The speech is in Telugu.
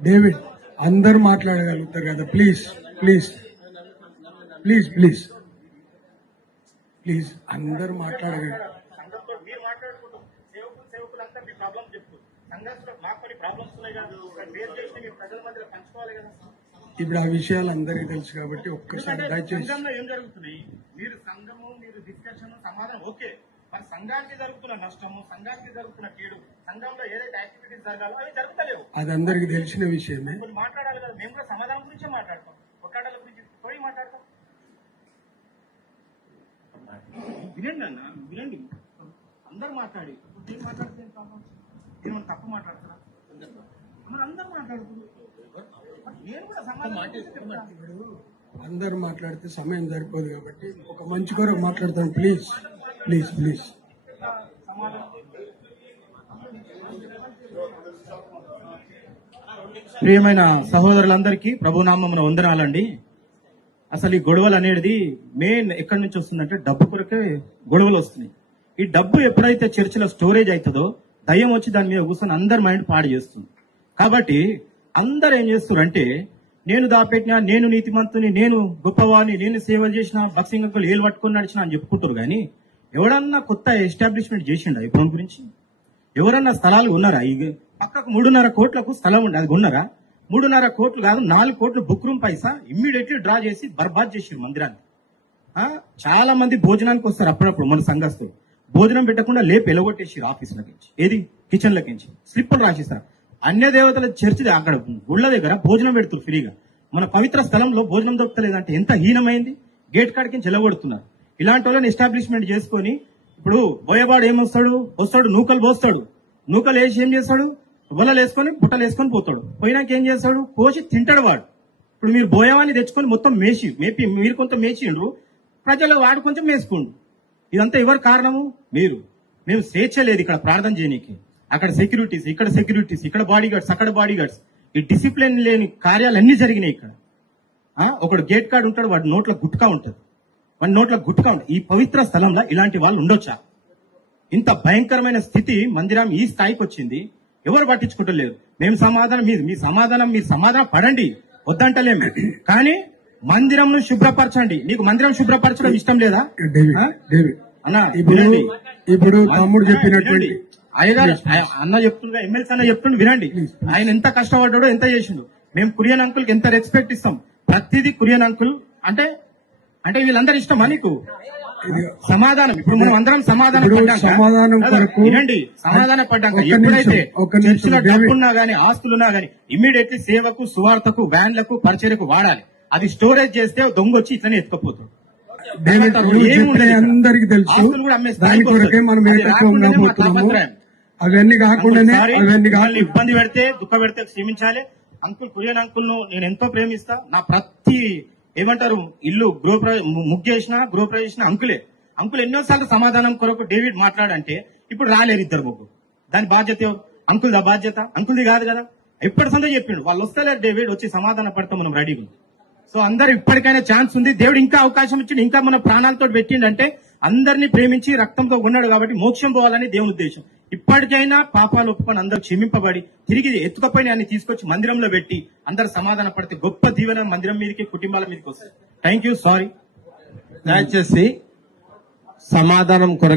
డేవిడ్ అందరు మాట్లాడగలుగుతారు కదా, please please please please please అందరు మాట్లాడగలరు. ఇప్పుడు ఆ విషయాలు అందరికీ తెలుసు కాబట్టి ఒక్కసారి దయచేసి ఏం జరుగుతున్నాయి, మీరు సంఘము, మీరు డిస్కషన్, సమాధానం ఓకే, మరి సంఘానికి జరుగుతున్న నష్టము, సంఘానికి జరుగుతున్న కీడు, సంఘంలో ఏదైతే యాక్టివిటీస్ జరగాలో అవి జరుగుతలేవు. అది అందరికి తెలిసిన విషయమే. కొన్ని మాట్లాడాలి కదా, మేము కూడా సమాధానం గురించే మాట్లాడతాం, ఒక్కడాల గురించి పోయి మాట్లాడతాం. వినండి అన్న, వినండి, అందరు మాట్లాడి నేను మాట్లాడితే నేను తప్పు మాట్లాడుతున్నా, మరి అందరు మాట్లాడుతున్నారు, నేను కూడా సమాధానం. అందరు మాట్లాడితే సమయం సరిపోదు కాబట్టి ఒక మంచి కొరకు మాట్లాడతాను. Please please please. ప్రియమైన సహోదరులందరికీ ప్రభునామమున వందనాలండి. అసలు ఈ గొడవలు అనేది మెయిన్ ఎక్కడి నుంచి వస్తుందంటే డబ్బు కొరకే గొడవలు వస్తున్నాయి. ఈ డబ్బు ఎప్పుడైతే చర్చిలో స్టోరేజ్ అవుతుందో దయ్యం వచ్చి దాని మీద కూర్చొని అందరి మైండ్ పాడు చేస్తుంది. కాబట్టి అందరు ఏం చేస్తున్నారంటే నేను దాపెట్టినా, నేను నీతిమంతుని, నేను గొప్పవాడిని, నేను సేవ చేసిన, బక్సింగ్ అంకుల్ ఏలు పట్టుకొని నడిచిన అని చెప్పుకుంటారు. కానీ ఎవడన్నా కొత్త ఎస్టాబ్లిష్మెంట్ చేసిండా ఈ ఫోన్ గురించి? ఎవరన్నా స్థలాలు ఉన్నారా? ఈ పక్కకు 3.5 కోట్లకు స్థలం ఉండి అది ఉన్నారా? 3.5 కోట్లు కాదు, 4 కోట్లు బుక్ రూమ్ పైసా ఇమ్మీడియట్లీ డ్రా చేసి బర్బాద్ చేసారు మందిరాన్ని. చాలా మంది భోజనానికి వస్తారు అప్పుడప్పుడు, మన సంఘస్థులు భోజనం పెట్టకుండా లేపి ఎలగొట్టేసారు ఆఫీసులకించి, ఏది కిచెన్లకించి స్లిప్పులు రాసేస్తారు. అన్య దేవతల చర్చి అక్కడ గుళ్ళ దగ్గర భోజనం పెడుతున్నారు ఫ్రీగా. మన పవిత్ర స్థలంలో భోజనం దొరకలేదంటే ఎంత హీనమైంది. గేట్ కాడికి చెలగొడుతున్నారు. ఇలాంటి వాళ్ళని ఎస్టాబ్లిష్మెంట్ చేసుకొని ఇప్పుడు బోయవాడు వస్తాడు నూకలు పోస్తాడు, నూకలు వేసి ఏం చేస్తాడు, వలలు వేసుకొని బుట్టలు వేసుకొని పోతాడు. పోయినాక ఏం చేస్తాడు, కోసి తింటాడు వాడు. ఇప్పుడు మీరు బోయవాన్ని తెచ్చుకొని మొత్తం మేపి మీరు కొంత మేచిండ్రు, ప్రజలు వాడు కొంచెం మేసుకోండు. ఇదంతా ఎవరు కారణము? మీరు. మేము స్వేచ్ఛ లేదు ఇక్కడ ప్రార్థన చేయనీకి. అక్కడ సెక్యూరిటీస్, ఇక్కడ బాడీ గార్డ్స్, అక్కడ బాడీ గార్డ్స్. ఈ డిసిప్లిన్ లేని కార్యాలన్నీ జరిగినాయి ఇక్కడ. ఒకడు గేట్ కార్డ్ ఉంటాడు, వాడి నోట్ల గుట్కా ఉంటుంది, ఈ పవిత్ర స్థలంలో ఇలాంటి వాళ్ళు ఉండొచ్చా? ఇంత భయంకరమైన స్థితి మందిరం ఈ స్థాయికి వచ్చింది. ఎవరు పట్టించుకుంటలేరు. మేము సమాధానం, మీరు సమాధానం పడండి, వద్దంటలేము. కానీ మందిరం శుభ్రపరచండి. నీకు మందిరం శుభ్రపరచడం ఇష్టం లేదా అన్న? ఇప్పుడు తమ్ముడు చెప్పినటువంటి అన్న చెప్తుండగా, ఎమ్మెల్సీ అన్న చెప్తుండే వినండి. ఆయన ఎంత కష్టపడ్డాడో, ఎంత చేసిండు. మేము కురియన్ అంకుల్ కి ఎంత రెస్పెక్ట్ ఇస్తాం. ప్రతిదీ కురియన్ అంకుల్ అంటే వీళ్ళందరూ ఇష్టమా నీకు? సమాధానం. ఇప్పుడు మనం అందరం సమాధానం పడ్డాక ఎప్పుడైతే చర్చిలో డబ్బున్నా గానీ, ఆస్తులున్నా గానీ ఇమ్మీడియట్లీ సేవకు, సువార్తకు, వ్యాన్లకు, పరిచర్యకు వాడాలి. అది స్టోరేజ్ చేస్తే దొంగ వచ్చి ఇట్లనే ఎత్తుకపోతాడు. అందరికి తెలుసు. దాని కొరకే మనం అవన్నీ కాకుండానే ఇబ్బంది పెడితే, దుఃఖ పెడితే క్షమించాలి. అంకుల్, కురియన్ అంకుల్ ను నేను ఎంతో ప్రేమిస్తా. నా ప్రతి ఏమంటారు ఇల్లు ముగ్గేసిన, గృహప్రవేశిన అంకుల్ ఎన్నోసార్లు సమాధానం కొరకు డేవిడ్ మాట్లాడంటే ఇప్పుడు రాలేరు ఇద్దరు ముగ్గురు. దాని బాధ్యత అంకుల్దా? బాధ్యత అంకుల్ది కాదు కదా. ఎప్పటి సందో చెప్పిండు, వాళ్ళు వస్తలేరు డేవిడ్, వచ్చి సమాధానం పడతాం మనం రెడీగా. సో అందరు ఇప్పటికైనా ఛాన్స్ ఉంది. దేవుడు ఇంకా అవకాశం ఇచ్చిండు, ఇంకా మన ప్రాణాలతో పెట్టిండంటే అందరినీ ప్రేమించి రక్తంతో ఉన్నాడు కాబట్టి మోక్షం పోవాలని దేవుని ఉద్దేశం. ఇప్పటికైనా పాపాలు ఒప్పుకొని అందరూ క్షమింపబడి తిరిగి ఎత్తుకపోయి ఆయన తీసుకొచ్చి మందిరంలో పెట్టి అందరు సమాధాన పడితే గొప్ప దీవెన మందిరం మీదకి, కుటుంబాల మీదకి వస్తుంది. Thank you. సారీ. దయచేసి సమాధానం కొరకు